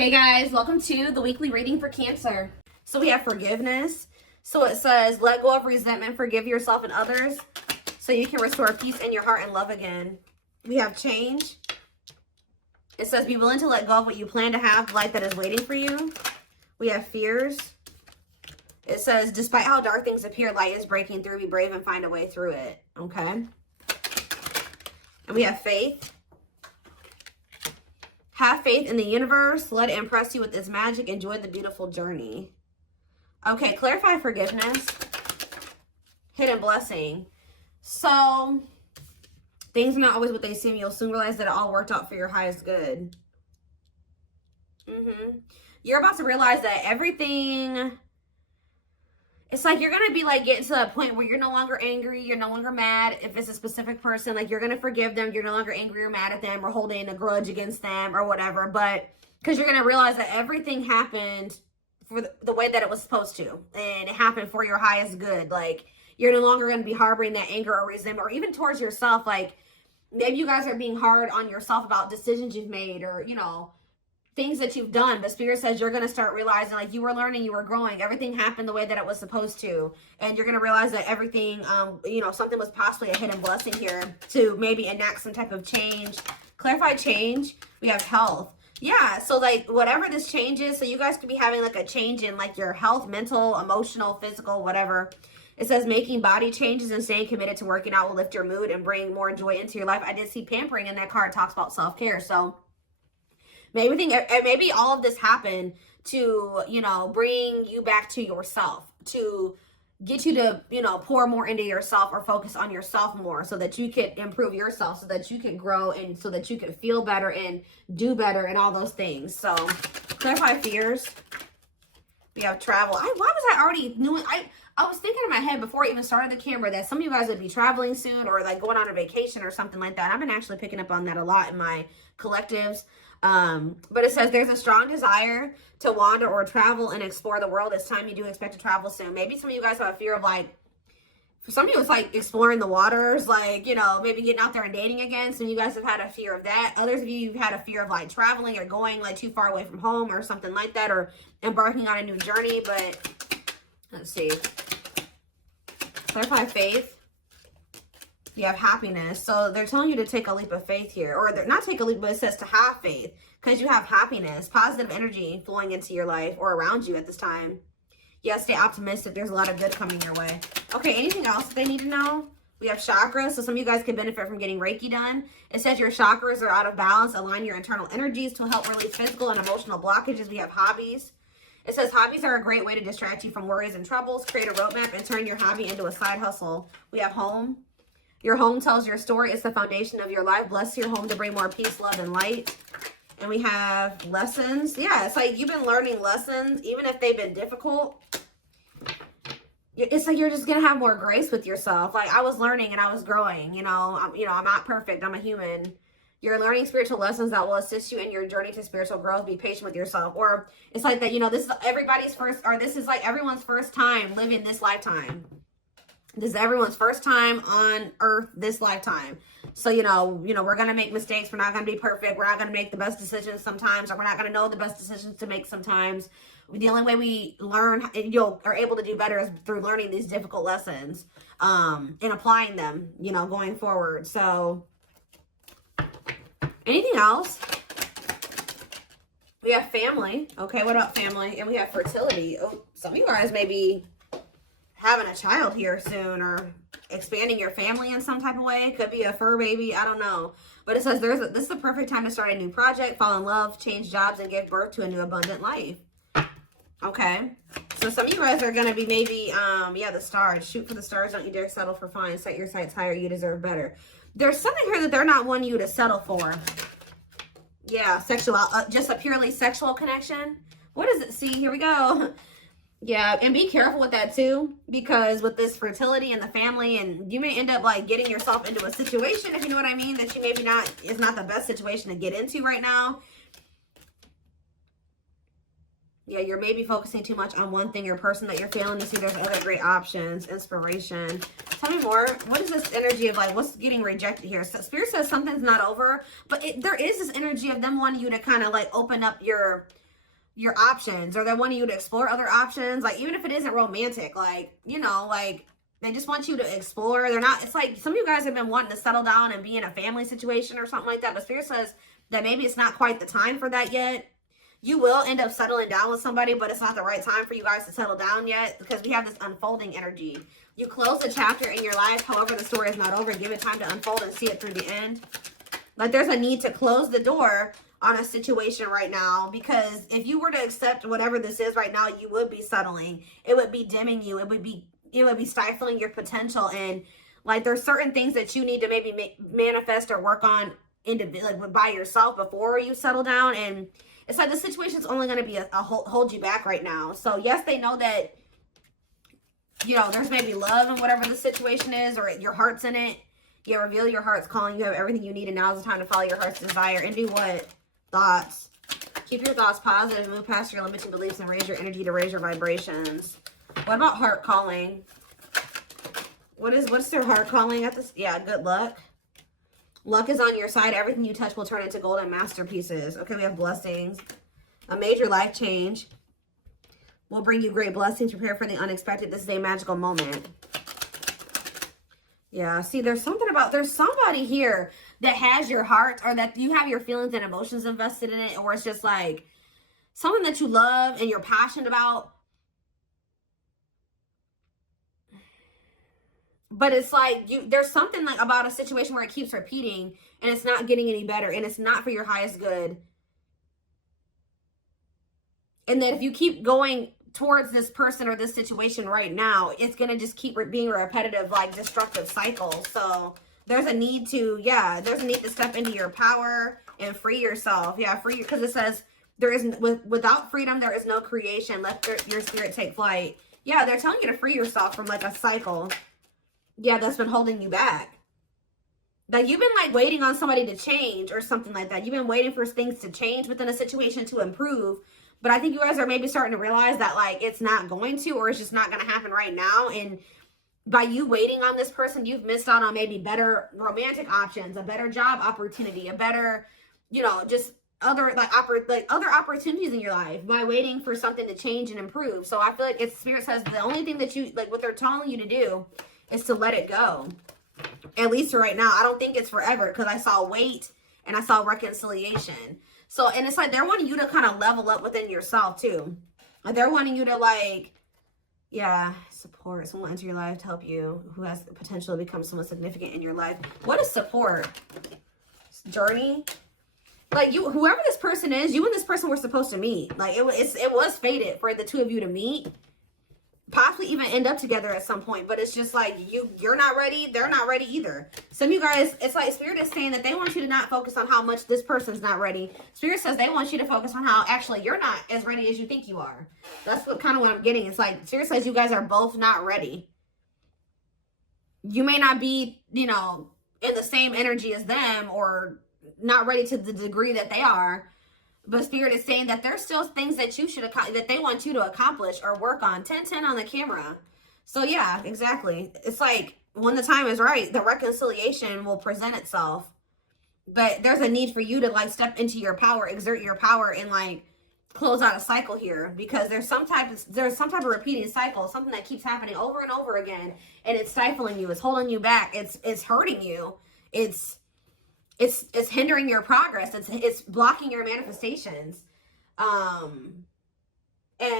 Hey guys, welcome to the weekly reading for Cancer. So we have forgiveness. So it says, let go of resentment, forgive yourself and others so you can restore peace in your heart and love again. We have change. It says, be willing to let go of what you plan to have, life that is waiting for you. We have fears. It says, despite how dark things appear, light is breaking through. Be brave and find a way through it. Okay. And we have faith. Have faith in the universe. Let it impress you with its magic. Enjoy the beautiful journey. Okay, clarify forgiveness. Hidden blessing. So, things are not always what they seem. You'll soon realize that it all worked out for your highest good. You're about to realize that everything... It's like you're going to be like getting to a point where you're no longer angry. You're no longer mad. If it's a specific person, like you're going to forgive them. You're no longer angry or mad at them or holding a grudge against them or whatever. But because you're going to realize that everything happened for the way that it was supposed to. And it happened for your highest good. Like you're no longer going to be harboring that anger or resentment or even towards yourself. Like maybe you guys are being hard on yourself about decisions you've made or, you know, things that you've done, but Spirit says you're going to start realizing like you were learning, you were growing, everything happened the way that it was supposed to, and you're going to realize that everything, you know, something was possibly a hidden blessing here to maybe enact some type of change. Clarify change. We have health. Yeah, so like whatever this change is, so you guys could be having like a change in like your health, mental, emotional, physical, whatever. It says making body changes and staying committed to working out will lift your mood and bring more joy into your life. I did see pampering in that card. It talks about self-care, so maybe all of this happened to, you know, bring you back to yourself, to get you to, you know, pour more into yourself or focus on yourself more so that you can improve yourself, so that you can grow and so that you can feel better and do better and all those things. So clarify fears. We have travel. Why was I already doing? I was thinking in my head before I even started the camera that some of you guys would be traveling soon or like going on a vacation or something like that. I've been actually picking up on that a lot in my collectives. But it says there's a strong desire to wander or travel and explore the world. It's time you do expect to travel soon. Maybe some of you guys have a fear of like, for some of you it's like exploring the waters, like, you know, maybe getting out there and dating again. Some of you guys have had a fear of that. Others of you have had a fear of like traveling or going like too far away from home or something like that, or embarking on a new journey. But let's see. Clarify faith. You have happiness. So they're telling you to take a leap of faith here, or they're not take a leap, but it says to have faith because you have happiness, positive energy flowing into your life or around you at this time. Yeah, stay optimistic. There's a lot of good coming your way. Okay, anything else that they need to know? We have chakras. So some of you guys can benefit from getting Reiki done. It says your chakras are out of balance. Align your internal energies to help release physical and emotional blockages. We have hobbies. It says hobbies are a great way to distract you from worries and troubles. Create a roadmap and turn your hobby into a side hustle. We have home. Your home tells your story. It's the foundation of your life. Bless your home to bring more peace, love, and light. And we have lessons. Yeah, it's like you've been learning lessons, even if they've been difficult. It's like you're just going to have more grace with yourself. Like I was learning and I was growing. You know, I'm not perfect. I'm a human. You're learning spiritual lessons that will assist you in your journey to spiritual growth. Be patient with yourself. Or it's like that, you know, this is everybody's first, or this is like everyone's first time living this lifetime. This is everyone's first time on earth this lifetime. So, you know, we're going to make mistakes. We're not going to be perfect. We're not going to make the best decisions sometimes, or we're not going to know the best decisions to make sometimes. The only way we learn and are able to do better is through learning these difficult lessons and applying them, you know, going forward. So anything else? We have family. Okay, what about family? And we have fertility. Oh, some of you guys may be having a child here soon or expanding your family in some type of way. It could be a fur baby. I don't know. But it says this is the perfect time to start a new project, fall in love, change jobs, and give birth to a new abundant life. Okay. So some of you guys are going to be maybe, yeah, the stars. Shoot for the stars. Don't you dare settle for fine. Set your sights higher. You deserve better. There's something here that they're not wanting you to settle for. Yeah, sexual, just a purely sexual connection. What does it see? Here we go. Yeah, and be careful with that too, because with this fertility and the family, and you may end up like getting yourself into a situation, if you know what I mean, that you maybe is not the best situation to get into right now. Yeah, you're maybe focusing too much on one thing or person that you're failing to see. There's other great options, inspiration. Tell me more. What is this energy of like, what's getting rejected here? So Spirit says something's not over, but there is this energy of them wanting you to kind of like open up your your options, or they're wanting you to explore other options. Like, even if it isn't romantic, like, you know, like, they just want you to explore. They're not, it's like some of you guys have been wanting to settle down and be in a family situation or something like that. But Spirit says that maybe it's not quite the time for that yet. You will end up settling down with somebody, but it's not the right time for you guys to settle down yet, because we have this unfolding energy. You close a chapter in your life. However, the story is not over. Give it time to unfold and see it through the end. Like, there's a need to close the door on a situation right now, because if you were to accept whatever this is right now, you would be settling. It would be dimming you. It would be stifling your potential. And like, there's certain things that you need to maybe manifest or work on like by yourself before you settle down. And it's like the situation's only going to be a hold you back right now. So yes, they know that, you know, there's maybe love in whatever the situation is, or your heart's in it. Yeah, reveal your heart's calling. You have everything you need, and now is the time to follow your heart's desire. And do what? Thoughts. Keep your thoughts positive, move past your limiting beliefs, and raise your energy to raise your vibrations. What about heart calling? What's their heart calling at this? Yeah, good luck. Luck is on your side. Everything you touch will turn into golden masterpieces. Okay, we have blessings. A major life change will bring you great blessings. Prepare for the unexpected. This is a magical moment. Yeah, see, there's somebody here that has your heart, or that you have your feelings and emotions invested in it, or it's just like something that you love and you're passionate about. But it's like there's something like about a situation where it keeps repeating and it's not getting any better, and it's not for your highest good. And that if you keep going towards this person or this situation right now, it's going to just keep being a repetitive, like, destructive cycle. So there's a need to, there's a need to step into your power and free yourself. Yeah, free, because it says without freedom, there is no creation. Let your spirit take flight. Yeah, they're telling you to free yourself from like a cycle. Yeah, that's been holding you back. Like, you've been like waiting on somebody to change or something like that. You've been waiting for things to change within a situation to improve. But I think you guys are maybe starting to realize that, like, it's not going to, or it's just not going to happen right now. And by you waiting on this person, you've missed out on maybe better romantic options, a better job opportunity, a better, you know, just other other opportunities in your life by waiting for something to change and improve. So I feel like it's Spirit says the only thing that you, like, what they're telling you to do is to let it go. At least for right now. I don't think it's forever, because I saw wait and I saw reconciliation. So, and it's like they're wanting you to kind of level up within yourself too. Like, they're wanting you to, like, support someone into your life to help you who has the potential to become someone significant in your life. What is support? Journey? Like, whoever this person is, you and this person were supposed to meet. Like, it was fated for the two of you to meet. Possibly even end up together at some point, but it's just like you're not ready, they're not ready either. Some of you guys, it's like Spirit is saying that they want you to not focus on how much this person's not ready. Spirit says they want you to focus on how actually you're not as ready as you think you are. That's what I'm getting. It's like Spirit says you guys are both not ready. You may not be, you know, in the same energy as them, or not ready to the degree that they are. But Spirit is saying that there's still things that you should that they want you to accomplish or work on. 10-10 on the camera. So yeah, exactly. It's like when the time is right, the reconciliation will present itself. But there's a need for you to, like, step into your power, exert your power, and, like, close out a cycle here, because there's some type of repeating cycle, something that keeps happening over and over again, and it's stifling you, it's holding you back, it's hurting you, it's hindering your progress. It's blocking your manifestations. And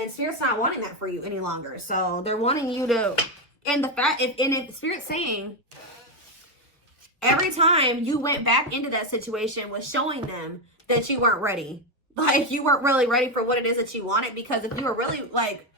Spirit's not wanting that for you any longer. So they're wanting you to, and if Spirit's saying every time you went back into that situation was showing them that you weren't ready. Like, you weren't really ready for what it is that you wanted, because if you were really, like,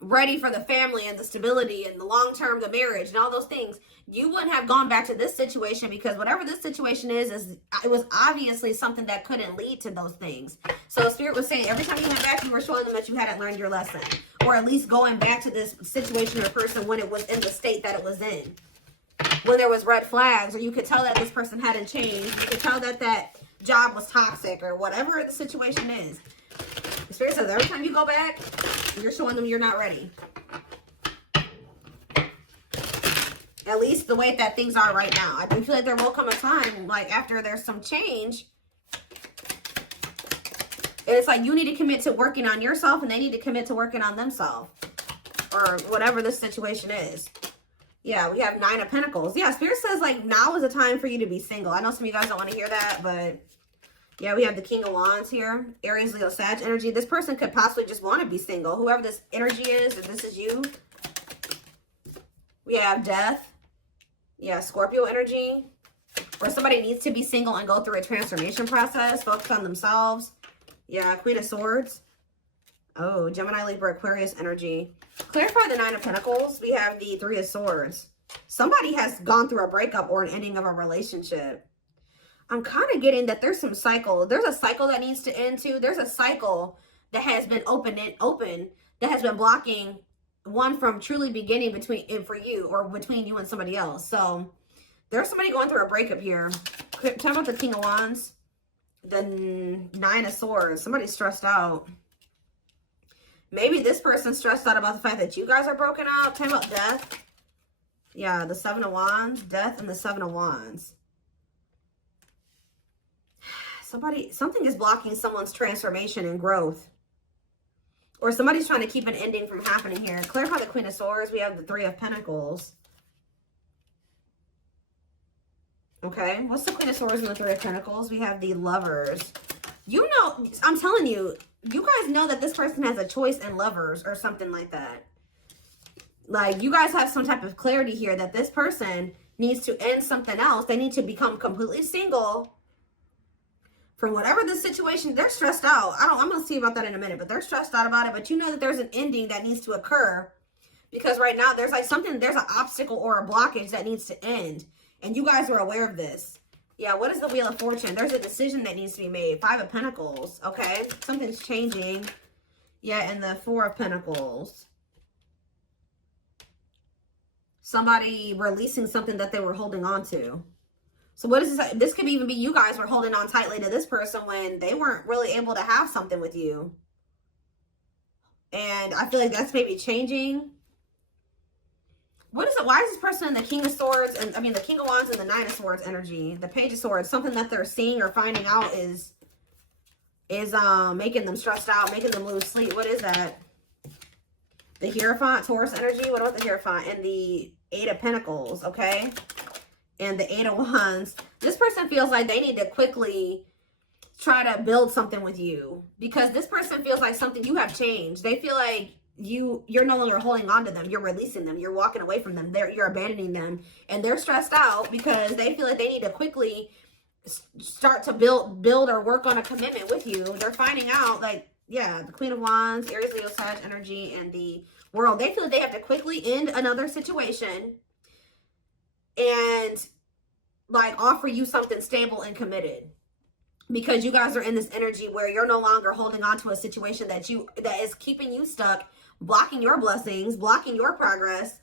ready for the family and the stability and the long-term, the marriage and all those things, you wouldn't have gone back to this situation, because whatever this situation is it was obviously something that couldn't lead to those things. So Spirit was saying every time you went back, you were showing them that you hadn't learned your lesson, or at least going back to this situation or person when it was in the state that it was in, when there was red flags, or you could tell that this person hadn't changed, you could tell that that job was toxic, or whatever the situation is. The Spirit says every time you go back, you're showing them you're not ready. At least the way that things are right now. I do feel like there will come a time, like, after there's some change, And it's like you need to commit to working on yourself and they need to commit to working on themselves. Or whatever this situation is. Yeah, we have 9 of Pentacles. Yeah, Spirit says like now is the time for you to be single. I know some of you guys don't want to hear that, but yeah, we have the King of Wands here. Aries, Leo, Sag energy. This person could possibly just want to be single. Whoever this energy is, if this is you. We have Death. Yeah, Scorpio energy. Or somebody needs to be single and go through a transformation process. Focus on themselves. Yeah, Queen of Swords. Oh, Gemini, Libra, Aquarius energy. Clarify the 9 of Pentacles. We have the 3 of Swords. Somebody has gone through a breakup or an ending of a relationship. I'm kind of getting that there's some cycle. There's a cycle that needs to end too. There's a cycle that has been open that has been blocking one from truly beginning for you or between you and somebody else. So there's somebody going through a breakup here. Talk about the King of Wands, the 9 of Swords. Somebody's stressed out. Maybe this person's stressed out about the fact that you guys are broken up. Talk about Death. Yeah, the 7 of Wands, Death, and the 7 of Wands. Something is blocking someone's transformation and growth. Or somebody's trying to keep an ending from happening here. Clarify the Queen of Swords. We have the 3 of Pentacles. Okay, what's the Queen of Swords and the 3 of Pentacles? We have the Lovers. You know, I'm telling you, you guys know that this person has a choice in Lovers or something like that. Like, you guys have some type of clarity here that this person needs to end something else. They need to become completely single. For whatever the situation, they're stressed out. I'm going to see about that in a minute, but they're stressed out about it. But you know that there's an ending that needs to occur because right now there's like there's an obstacle or a blockage that needs to end. And you guys are aware of this. Yeah, what is the Wheel of Fortune? There's a decision that needs to be made. 5 of Pentacles, okay? Something's changing. Yeah, and the 4 of Pentacles. Somebody releasing something that they were holding on to. So what is this? This could even be you guys were holding on tightly to this person when they weren't really able to have something with you. And I feel like that's maybe changing. What is it? Why is this person in the King of Swords and the King of Wands and the 9 of Swords energy? The Page of Swords, something that they're seeing or finding out is making them stressed out, making them lose sleep. What is that? The Hierophant, Taurus energy. What about the Hierophant? And the 8 of Pentacles, okay? And the 8 of Wands. This person feels like they need to quickly try to build something with you because this person feels like you have changed. They feel like you're no longer holding on to them. You're releasing them. You're walking away from them. You're abandoning them. And they're stressed out because they feel like they need to quickly start to build or work on a commitment with you. They're finding out like, yeah, the Queen of Wands, Aries, Leo, Sag energy, and the World. They feel like they have to quickly end another situation and like offer you something stable and committed because you guys are in this energy where you're no longer holding on to a situation that is keeping you stuck, blocking your blessings, blocking your progress,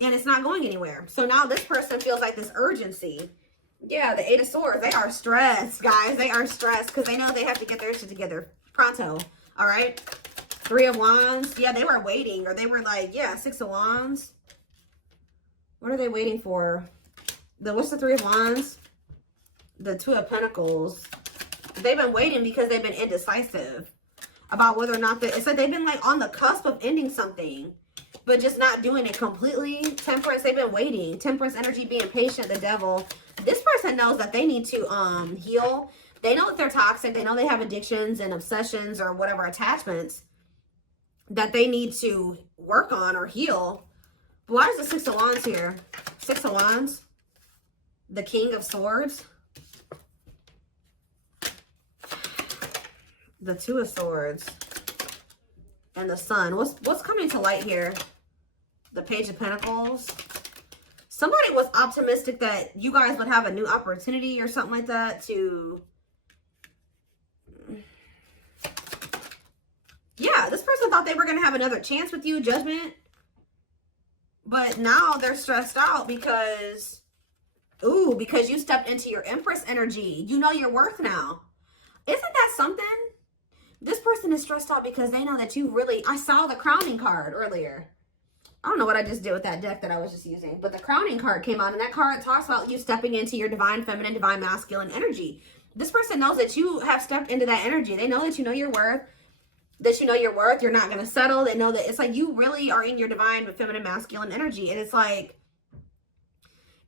and it's not going anywhere. So now this person feels like this urgency. Yeah, the 8 of Swords. They are stressed, guys. They are stressed because they know they have to get their shit together pronto. All right. 3 of Wands. Yeah, they were waiting, or they were like, yeah, 6 of Wands. What are they waiting for? What's the 3 of Wands? The 2 of Pentacles. They've been waiting because they've been indecisive about whether or not it's like they've been like on the cusp of ending something, but just not doing it completely. Temperance, they've been waiting. Temperance energy, being patient, the Devil. This person knows that they need to heal. They know that they're toxic. They know they have addictions and obsessions or whatever attachments that they need to work on or heal. But why is the 6 of Wands here? 6 of Wands. The King of Swords. The 2 of Swords. And the Sun. What's coming to light here? The Page of Pentacles. Somebody was optimistic that you guys would have a new opportunity or something like that to... Yeah, this person thought they were going to have another chance with you, Judgment. But now they're stressed out because... Ooh, because you stepped into your Empress energy. You know your worth now. Isn't that something? This person is stressed out because they know that you really... I saw the Crowning card earlier. I don't know what I just did with that deck that I was just using. But the Crowning card came out. And that card talks about you stepping into your divine feminine, divine masculine energy. This person knows that you have stepped into that energy. They know that you know your worth. That you know your worth. You're not going to settle. They know that it's like you really are in your divine feminine masculine energy. And it's like,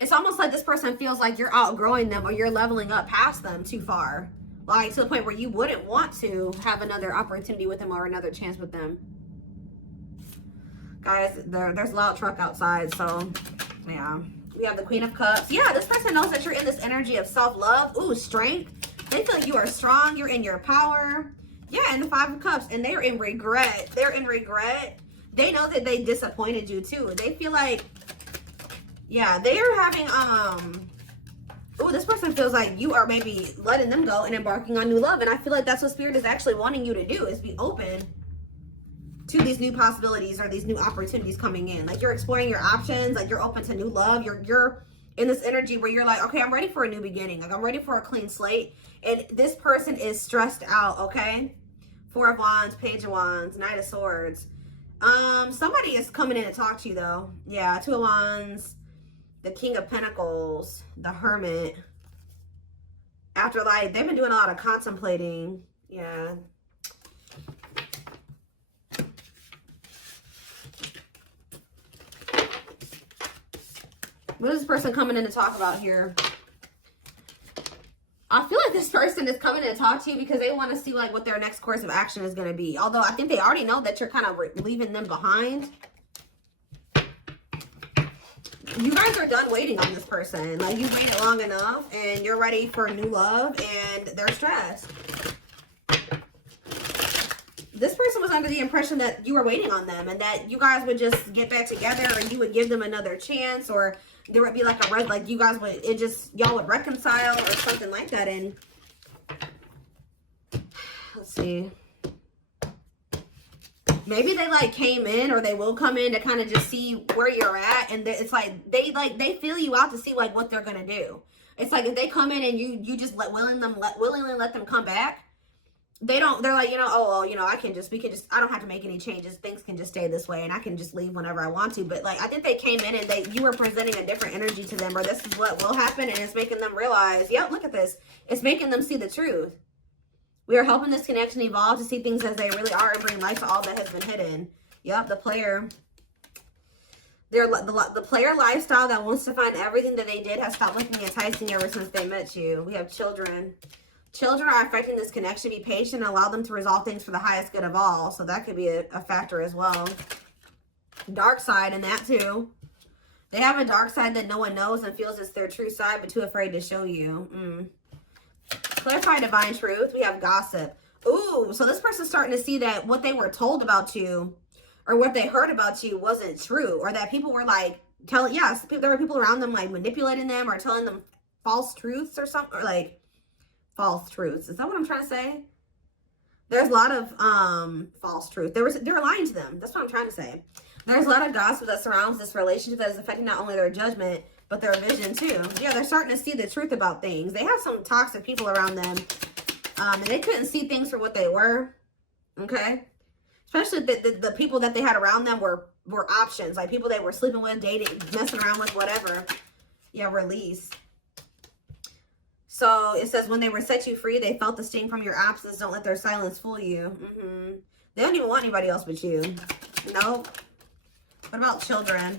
it's almost like this person feels like you're outgrowing them or you're leveling up past them too far. Like to the point where you wouldn't want to have another opportunity with them or another chance with them. Guys, there's a loud truck outside. So, yeah. We have the Queen of Cups. Yeah, this person knows that you're in this energy of self-love. Ooh, strength. They feel like you are strong. You're in your power. Yeah, and the Five of Cups. And they're in regret. They're in regret. They know that they disappointed you too. They feel like, yeah, they are having, ooh, this person feels like you are maybe letting them go and embarking on new love. And I feel like that's what Spirit is actually wanting you to do, is be open to these new possibilities or these new opportunities coming in. Like you're exploring your options, like you're open to new love. You're in this energy where you're like, okay, I'm ready for a new beginning. Like I'm ready for a clean slate. And this person is stressed out, okay? Four of Wands, Page of Wands, Knight of Swords. Somebody is coming in to talk to you though. Yeah, Two of Wands, the King of Pentacles, the Hermit. After like, they've been doing a lot of contemplating. Yeah. What is this person coming in to talk about here? I feel like this person is coming in to talk to you because they want to see like what their next course of action is going to be. Although I think they already know that you're kind of leaving them behind. You guys are done waiting on this person. Like you waited long enough and you're ready for new love and they're stressed. This person was under the impression that you were waiting on them and that you guys would just get back together or you would give them another chance, or there would be like a like you guys would, it just, y'all would reconcile or something like that. And let's see, maybe they like came in or they will come in to kind of just see where you're at. And it's like they feel you out to see like what they're gonna do. It's like if they come in and you just willingly let them come back, they're like, you know, oh, well, you know, I don't have to make any changes. Things can just stay this way and I can just leave whenever I want to. But like, I think they came in and you were presenting a different energy to them, or this is what will happen. And it's making them realize, yep, look at this. It's making them see the truth. We are helping this connection evolve to see things as they really are and bring light to all that has been hidden. Yep, the player. The player lifestyle that wants to find everything that they did has stopped looking enticing ever since they met you. We have children. Children are affecting this connection. Be patient and allow them to resolve things for the highest good of all. So that could be a factor as well. Dark side in that too. They have a dark side that no one knows and feels it's their true side, but too afraid to show you. Clarify divine truth. We have gossip. Ooh, so this person's starting to see that what they were told about you or what they heard about you wasn't true, or that people were like telling, yes, there were people around them like manipulating them or telling them false truths or something, or like false truths. Is that what I'm trying to say? There's a lot of false truth. They were lying to them. That's what I'm trying to say. There's a lot of gossip that surrounds this relationship that is affecting not only their judgment, but their vision too. Yeah, they're starting to see the truth about things. They have some toxic people around them. And they couldn't see things for what they were. Okay? Especially the people that they had around them were options. Like people they were sleeping with, dating, messing around with, whatever. Yeah, release. So it says, when they were set you free, they felt the sting from your absence. Don't let their silence fool you. They don't even want anybody else but you. Nope. What about children?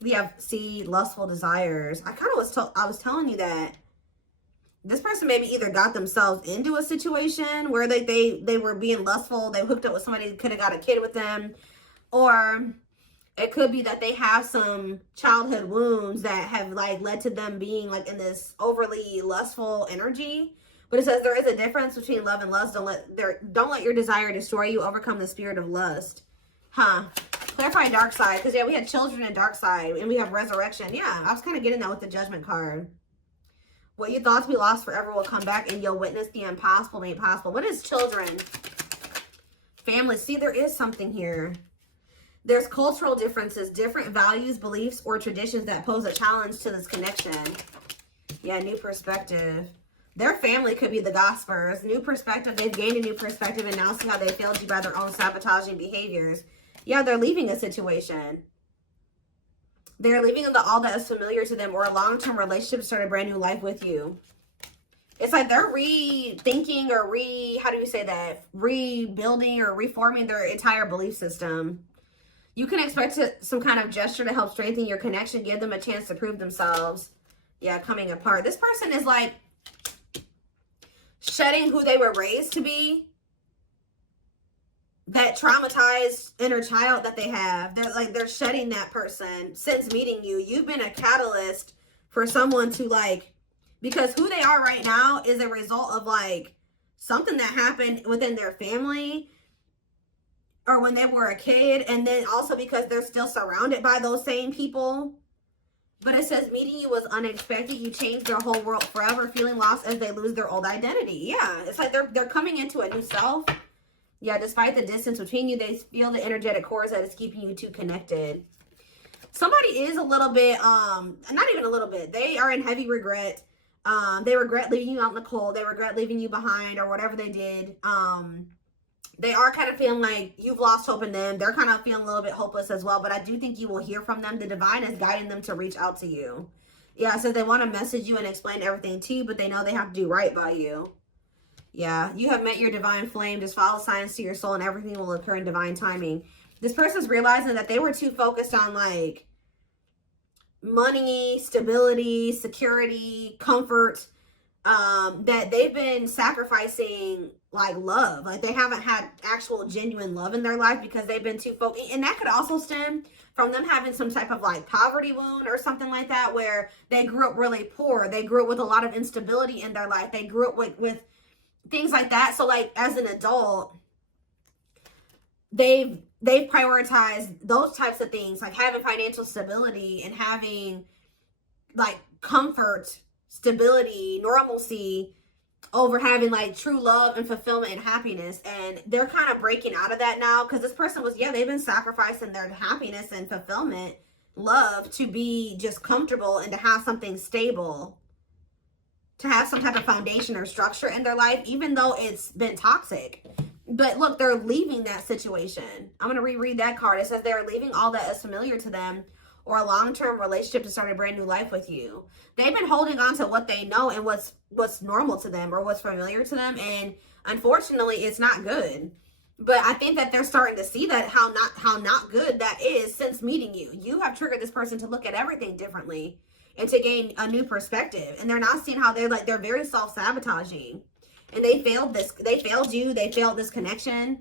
We have C, lustful desires. I kind of was telling you that this person maybe either got themselves into a situation where they were being lustful. They hooked up with somebody who could have got a kid with them. Or it could be that they have some childhood wounds that have like led to them being like in this overly lustful energy. But it says there is a difference between love and lust. Don't let your desire destroy you. Overcome the spirit of lust. Clarify dark side. Because yeah, we had children and dark side. And we have resurrection. Yeah, I was kind of getting that with the judgment card. What you thought to be lost forever will come back, and you'll witness the impossible made possible. What is children? Family. See, there is something here. There's cultural differences, different values, beliefs, or traditions that pose a challenge to this connection. Yeah, new perspective. Their family could be the gossipers. New perspective. They've gained a new perspective and now see how they failed you by their own sabotaging behaviors. Yeah, they're leaving a situation. They're leaving all that is familiar to them, or a long-term relationship to start a brand new life with you. It's like they're rethinking or how do you say that? Rebuilding or reforming their entire belief system. You can expect some kind of gesture to help strengthen your connection, give them a chance to prove themselves. Yeah, coming apart. This person is like shedding who they were raised to be. That traumatized inner child that they have. They're shedding that person since meeting you. You've been a catalyst for someone to like, because who they are right now is a result of like something that happened within their family or when they were a kid. And then also because they're still surrounded by those same people. But it says meeting you was unexpected. You changed their whole world forever, feeling lost as they lose their old identity. Yeah, it's like they're coming into a new self. Yeah, despite the distance between you, they feel the energetic cords that is keeping you two connected. Somebody is a little bit, not even a little bit. They are in heavy regret. They regret leaving you out in the cold. They regret leaving you behind or whatever they did. They are kind of feeling like you've lost hope in them. They're kind of feeling a little bit hopeless as well. But I do think you will hear from them. The divine is guiding them to reach out to you. Yeah, so they want to message you and explain everything to you, but they know they have to do right by you. Yeah, you have met your divine flame. Just follow signs to your soul and everything will occur in divine timing. This person's realizing that they were too focused on like money, stability, security, comfort, that they've been sacrificing like love. Like they haven't had actual genuine love in their life because they've been too focused. And that could also stem from them having some type of like poverty wound or something like that, where they grew up really poor. They grew up with a lot of instability in their life. They grew up with things like that. So like as an adult, they've prioritized those types of things, like having financial stability and having like comfort, stability, normalcy over having like true love and fulfillment and happiness. And they're kind of breaking out of that now because this person was, yeah, they've been sacrificing their happiness and fulfillment, love, to be just comfortable and to have something stable, to have some type of foundation or structure in their life, even though it's been toxic. But look, they're leaving that situation. I'm going to reread that card. It says they're leaving all that is familiar to them or a long-term relationship to start a brand new life with you. They've been holding on to what they know and what's normal to them or what's familiar to them. And unfortunately, it's not good. But I think that they're starting to see that how not good that is since meeting you. You have triggered this person to look at everything differently and to gain a new perspective. And they're not seeing how they're very self-sabotaging. And they failed you. They failed this connection.